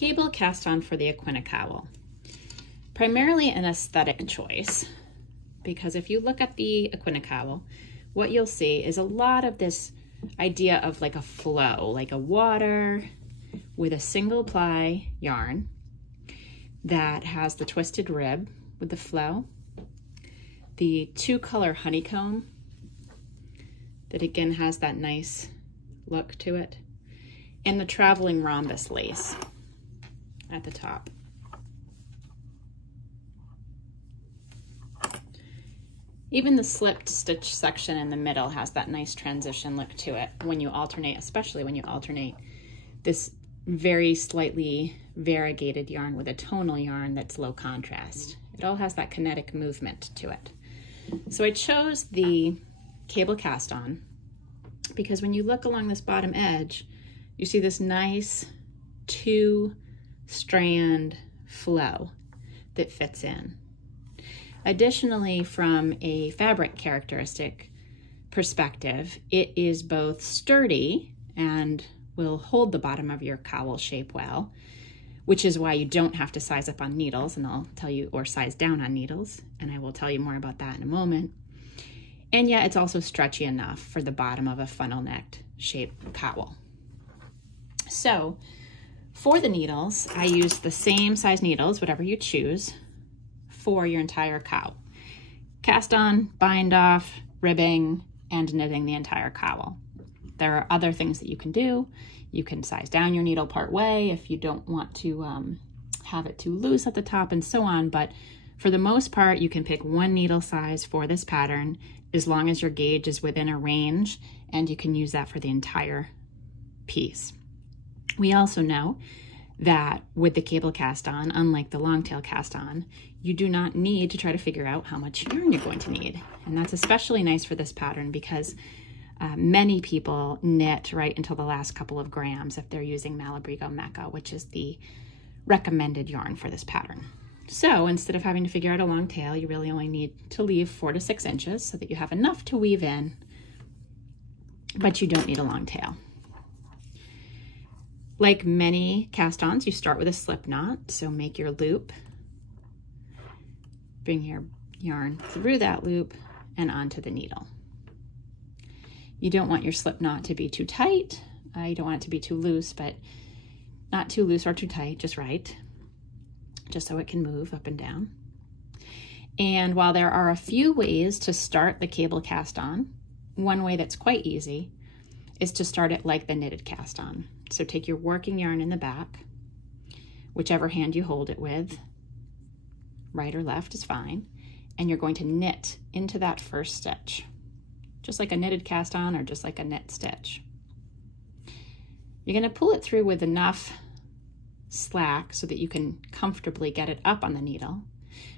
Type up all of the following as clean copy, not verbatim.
cable cast on for the Aquinnah Cowl. Primarily an aesthetic choice, because if you look at the Aquinnah Cowl, what you'll see is a lot of this idea of like a flow, like a water with a single ply yarn that has the twisted rib with the flow, the 2-color honeycomb that again has that nice look to it, and the traveling rhombus lace at the top. Even the slipped stitch section in the middle has that nice transition look to it when you alternate, especially when you alternate this very slightly variegated yarn with a tonal yarn that's low contrast. It all has that kinetic movement to it. So I chose the cable cast on because when you look along this bottom edge, you see this nice 2-strand flow that fits in. Additionally, from a fabric characteristic perspective, it is both sturdy and will hold the bottom of your cowl shape well, which is why you don't have to size up on needles, and I'll tell you, or size down on needles, and I will tell you more about that in a moment. And yet it's also stretchy enough for the bottom of a funnel necked shape cowl. So for the needles, I use the same size needles, whatever you choose, for your entire cowl. Cast on, bind off, ribbing, and knitting the entire cowl. There are other things that you can do. You can size down your needle part way if you don't want to have it too loose at the top and so on, but for the most part, you can pick one needle size for this pattern as long as your gauge is within a range, and you can use that for the entire piece. We also know that with the cable cast on, unlike the long tail cast on, you do not need to try to figure out how much yarn you're going to need. And that's especially nice for this pattern because many people knit right until the last couple of grams if they're using Malabrigo Mecca, which is the recommended yarn for this pattern. So instead of having to figure out a long tail, you really only need to leave 4 to 6 inches so that you have enough to weave in, but you don't need a long tail. Like many cast-ons, you start with a slip knot, so make your loop, bring your yarn through that loop and onto the needle. You don't want your slip knot to be too tight, you don't want it to be too loose, but not too loose or too tight, just right, just so it can move up and down. And while there are a few ways to start the cable cast on, one way that's quite easy is to start it like the knitted cast on. So take your working yarn in the back, whichever hand you hold it with, right or left is fine, and you're going to knit into that first stitch, just like a knitted cast on or just like a knit stitch. You're going to pull it through with enough slack so that you can comfortably get it up on the needle,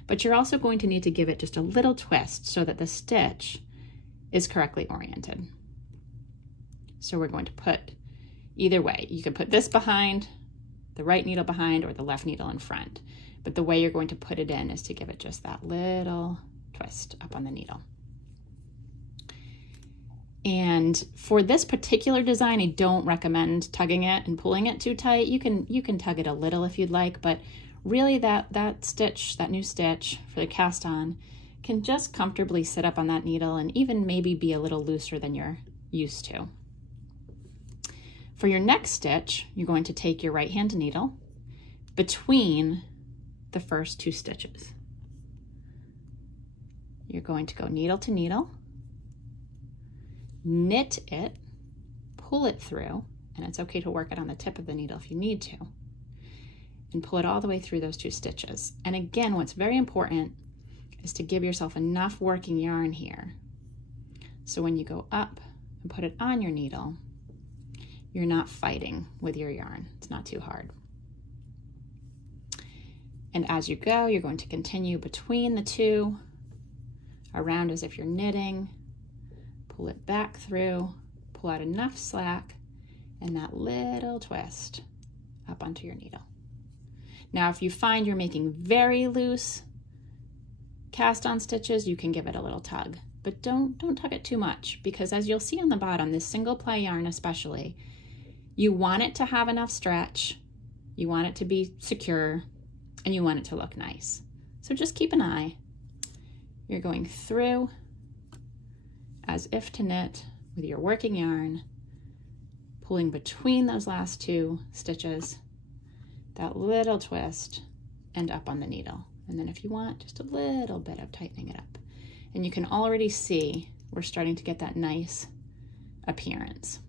but you're also going to need to give it just a little twist so that the stitch is correctly oriented. So we're going to put, either way, you can put this behind, the right needle behind, or the left needle in front. But the way you're going to put it in is to give it just that little twist up on the needle. And for this particular design, I don't recommend tugging it and pulling it too tight. You can tug it a little if you'd like, but really that stitch, that new stitch for the cast on, can just comfortably sit up on that needle and even maybe be a little looser than you're used to. For your next stitch, you're going to take your right hand needle between the first 2 stitches. You're going to go needle to needle, knit it, pull it through, and it's okay to work it on the tip of the needle if you need to, and pull it all the way through those 2 stitches. And again, what's very important is to give yourself enough working yarn here. So when you go up and put it on your needle, you're not fighting with your yarn. It's not too hard. And as you go, you're going to continue between the 2, around as if you're knitting, pull it back through, pull out enough slack, and that little twist up onto your needle. Now, if you find you're making very loose cast on stitches, you can give it a little tug, but don't tug it too much, because as you'll see on the bottom, this single ply yarn especially, you want it to have enough stretch You want it to be secure and you want it to look nice. So just keep an eye. You're going through as if to knit with your working yarn, pulling between those last 2 stitches, that little twist, and up on the needle. And then if you want, just a little bit of tightening it up. And you can already see we're starting to get that nice appearance.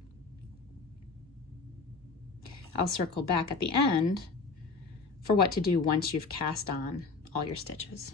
I'll circle back at the end for what to do once you've cast on all your stitches.